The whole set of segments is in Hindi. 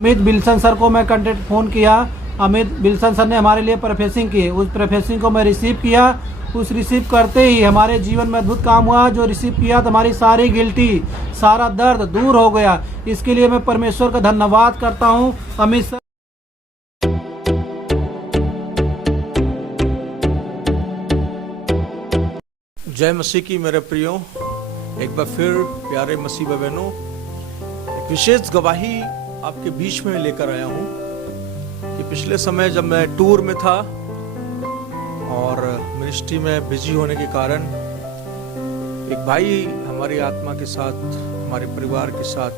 अमित बिल्सन सर को मैं कंटेक्ट फ़ोन किया। अमित बिल्सन सर ने हमारे लिए प्रोफेसिंग की। उस प्रोफेसिंग को मैं रिसीव किया। उस रिसीव करते ही हमारे जीवन में अद्भुत काम हुआ। जो रिसीव किया तो हमारी सारी गिल्टी, सारा दर्द दूर हो गया। इसके लिए मैं परमेश्वर का धन्यवाद करता हूँ। अमित सर, जय मसीह की मेरे प्रियो, एक बार फिर प्यारे मसीह बहनों, एक विशेष गवाही आपके बीच में लेकर आया हूँ कि पिछले समय जब मैं टूर में था और मिनिस्ट्री में बिजी होने के कारण एक भाई हमारी आत्मा के साथ, हमारे परिवार के साथ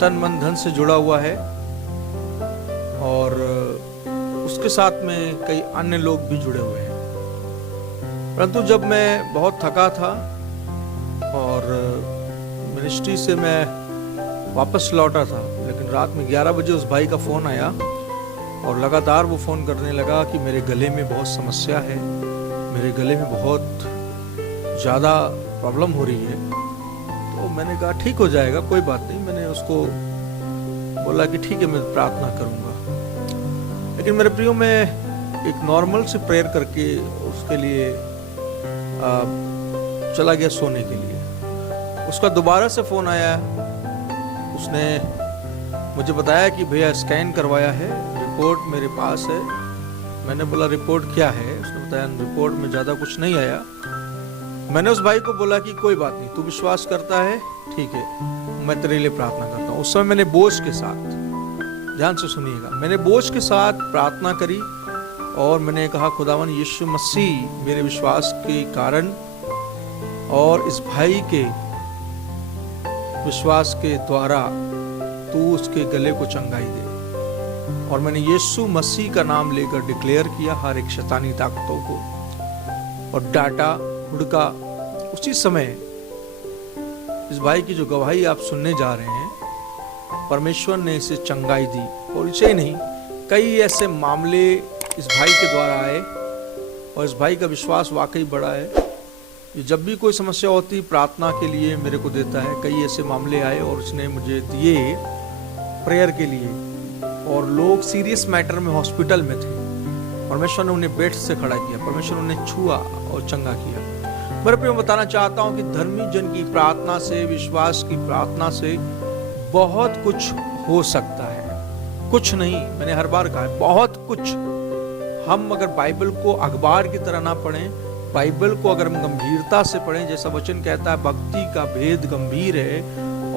तन मन धन से जुड़ा हुआ है और उसके साथ में कई अन्य लोग भी जुड़े हुए हैं। परंतु जब मैं बहुत थका था और मिनिस्ट्री से मैं वापस लौटा था, लेकिन रात में 11 बजे उस भाई का फ़ोन आया और लगातार वो फ़ोन करने लगा कि मेरे गले में बहुत समस्या है, मेरे गले में बहुत ज़्यादा प्रॉब्लम हो रही है। तो मैंने कहा ठीक हो जाएगा, कोई बात नहीं। मैंने उसको बोला कि ठीक है, मैं प्रार्थना करूँगा। लेकिन मेरे प्रियो, मैं एक नॉर्मल से प्रेयर करके उसके लिए चला गया सोने के लिए। उसका दोबारा से फ़ोन आया। उसने मुझे बताया कि भैया स्कैन करवाया है, रिपोर्ट मेरे पास है। मैंने बोला रिपोर्ट क्या है? उसने बताया रिपोर्ट में ज़्यादा कुछ नहीं आया। मैंने उस भाई को बोला कि कोई बात नहीं, तू विश्वास करता है, ठीक है, मैं तेरे लिए प्रार्थना करता हूँ। उस समय मैंने बोझ के साथ, ध्यान से सुनिएगा, मैंने बोझ के साथ प्रार्थना करी और मैंने कहा खुदावन यीशु मसीह, मेरे विश्वास के कारण और इस भाई के विश्वास के द्वारा तू उसके गले को चंगाई दे। और मैंने यीशु मसीह का नाम लेकर डिक्लेयर किया हर एक शैतानी ताकतों को और डाटा हुड़का। उसी समय इस भाई की जो गवाही आप सुनने जा रहे हैं, परमेश्वर ने इसे चंगाई दी। और इसे ही नहीं, कई ऐसे मामले इस भाई के द्वारा आए और इस भाई का विश्वास वाकई बड़ा है। ये जब भी कोई समस्या होती प्रार्थना के लिए मेरे को देता है। कई ऐसे मामले आए और उसने मुझे दिए प्रेयर के लिए, और लोग सीरियस मैटर में हॉस्पिटल में थे। परमेश्वर ने उन्हें बेड से खड़ा किया, परमेश्वर ने उन्हें छुआ और चंगा किया। मेरे प्रिय, बताना चाहता हूँ कि धर्मी जन की प्रार्थना से, विश्वास की प्रार्थना से बहुत कुछ हो सकता है। कुछ नहीं, मैंने हर बार कहा है, बहुत कुछ। हम अगर बाइबल को अखबार की तरह ना पढ़ें, बाइबल को अगर हम गंभीरता से पढ़ें, जैसा वचन कहता है भक्ति का भेद गंभीर है,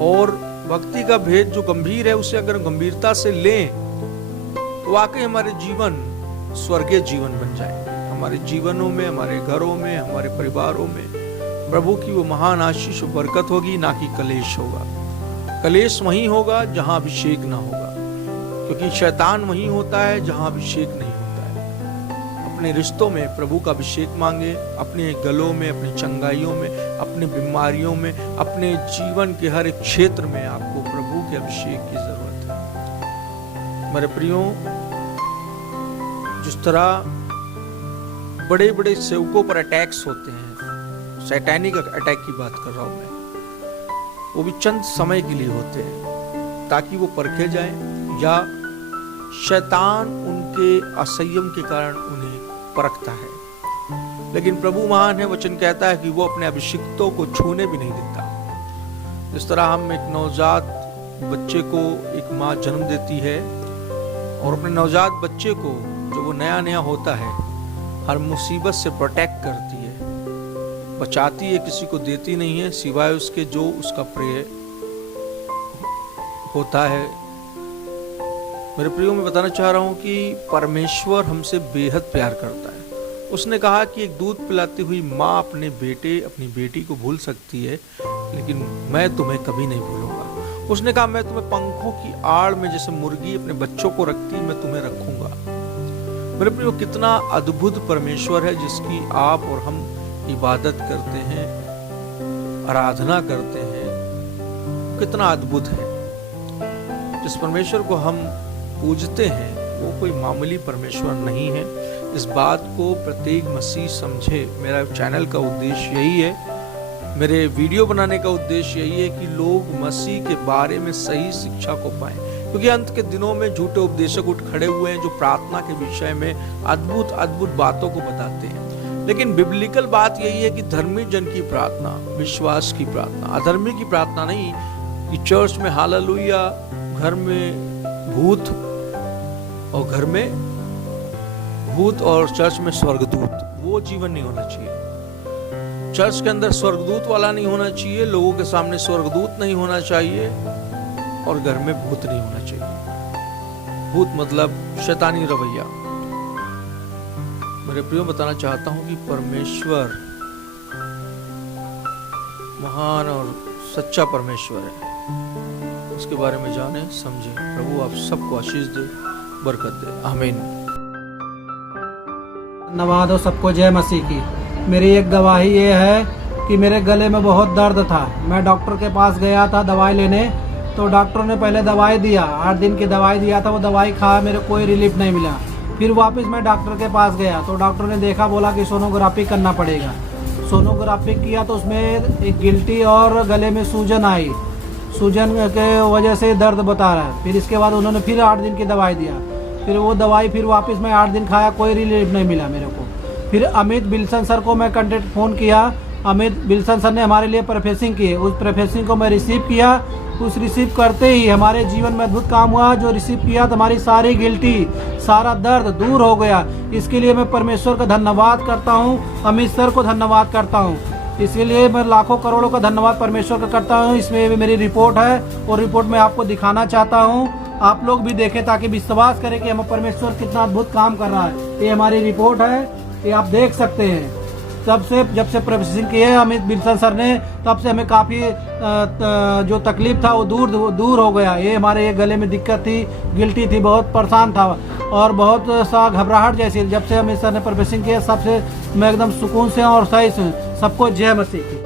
और भक्ति का भेद जो गंभीर है उसे अगर गंभीरता से लें तो वाकई हमारे जीवन स्वर्गीय जीवन बन जाएंगे। हमारे जीवनों में, हमारे घरों में, हमारे परिवारों में प्रभु की वो महान आशीष और बरकत होगी, ना कि कलेश होगा। कलेश वहीं होगा जहां अभिषेक ना होगा, क्योंकि शैतान वहीं होता है जहां अभिषेक नहीं होता है। अपने रिश्तों में प्रभु का अभिषेक मांगे, अपने गलों में, अपनी चंगाइयों में, अपनी बीमारियों में, अपने जीवन के हर एक क्षेत्र में आपको प्रभु के अभिषेक की जरूरत है। मेरे प्रियो, जिस तरह बड़े बड़े सेवकों पर अटैक्स होते हैं, सैतानिक अटैक की बात कर रहा हूं मैं, वो भी चंद समय के लिए होते हैं ताकि वो परखे जाएं, या शैतान उनके असंयम के कारण उन्हें परखता है। लेकिन प्रभु महान है, वचन कहता है कि वो अपने अभिषिक्तों को छूने भी नहीं देता। जिस तरह हम एक नवजात बच्चे को एक माँ जन्म देती है और अपने नवजात बच्चे को, जो वो नया नया होता है, हर मुसीबत से प्रोटेक्ट करती है, बचाती है, किसी को देती नहीं है सिवाय उसके जो उसका प्रिय होता है। मेरे प्रियो, मैं बताना चाह रहा हूं कि परमेश्वर हमसे बेहद प्यार करता है। उसने कहा कि एक दूध पिलाती हुई माँ अपने बेटे, अपनी बेटी को भूल सकती है, लेकिन मैं तुम्हें कभी नहीं भूलूंगा। उसने कहा मैं तुम्हें पंखों की आड़ में जैसे मुर्गी अपने बच्चों को रखती, मैं तुम्हें रखूंगा। मेरे प्रियो, कितना अद्भुत परमेश्वर है जिसकी आप और हम इबादत करते हैं, आराधना करते हैं। कितना अद्भुत है। जिस परमेश्वर को हम पूजते हैं वो कोई मामूली परमेश्वर नहीं है। इस बात को प्रत्येक मसीह समझे। मेरा चैनल का उद्देश्य यही है, मेरे वीडियो बनाने का उद्देश्य यही है कि लोग मसीह के बारे में सही शिक्षा को पाएं। क्योंकि अंत के दिनों में झूठे उपदेशक उठ खड़े हुए हैं जो प्रार्थना के विषय में अद्भुत अद्भुत बातों को बताते हैं। लेकिन बिब्लिकल बात यही है कि धर्मी जन की प्रार्थना, विश्वास की प्रार्थना, अधर्मी की प्रार्थना नहीं कि चर्च में हालेलुया, घर में भूत और चर्च में स्वर्गदूत, वो जीवन नहीं होना चाहिए। चर्च के अंदर स्वर्गदूत वाला नहीं होना चाहिए, लोगों के सामने स्वर्गदूत नहीं होना चाहिए, और घर में भूत नहीं होना चाहिए। भूत मतलब शैतानी रवैया। मेरे प्रियो, बताना चाहता हूं कि परमेश्वर महान और सच्चा परमेश्वर है। उसके बारे में जाने समझें। प्रभु आप सबको आशीष दे, बरकत दे। आमीन। धन्यवाद हो सबको, जय मसीह की। मेरी एक गवाही ये है कि मेरे गले में बहुत दर्द था। मैं डॉक्टर के पास गया था दवाई लेने, तो डॉक्टर ने पहले दवाई दिया, 8 दिन की दवाई दिया था। वो दवाई खाया, मेरे कोई रिलीफ नहीं मिला। फिर वापस मैं डॉक्टर के पास गया तो डॉक्टर ने देखा, बोला कि सोनोग्राफी करना पड़ेगा। सोनोग्राफी किया तो उसमें एक गिल्टी और गले में सूजन आई। सूजन के वजह से दर्द बता रहा है। फिर इसके बाद उन्होंने फिर 8 दिन की दवाई दिया। फिर वो दवाई फिर वापस मैं 8 दिन खाया, कोई रिलीफ नहीं मिला मेरे को। फिर अमित बिल्सन सर को मैं कांटेक्ट फ़ोन किया। अमित बिल्सन सर ने हमारे लिए प्रोफेसिंग की। उस प्रोफेसिंग को मैं रिसीव किया। उस रिसीव करते ही हमारे जीवन में अद्भुत काम हुआ। जो रिसीव किया तो हमारी सारी गिल्टी, सारा दर्द दूर हो गया। इसके लिए मैं परमेश्वर का धन्यवाद करता हूँ, अमित सर को धन्यवाद करता हूँ। इसके लिए मैं लाखों करोड़ों का धन्यवाद परमेश्वर का करता हूँ। इसमें भी मेरी रिपोर्ट है और रिपोर्ट मैं आपको दिखाना चाहता हूँ। आप लोग भी देखें ताकि विश्वास करें कि हम परमेश्वर कितना अद्भुत काम कर रहा है। ये हमारी रिपोर्ट है, ये आप देख सकते हैं। जब से प्रोफेसिंग की है अमित बिल्सन सर ने, तब से हमें काफ़ी जो तकलीफ था वो दूर हो गया। ये हमारे ये गले में दिक्कत थी, गिल्टी थी, बहुत परेशान था और बहुत सा घबराहट जैसी। जब से अमित सर ने प्रोफेसिंग किया, सबसे मैं एकदम सुकून से और सही से। सबको जय मसीह की।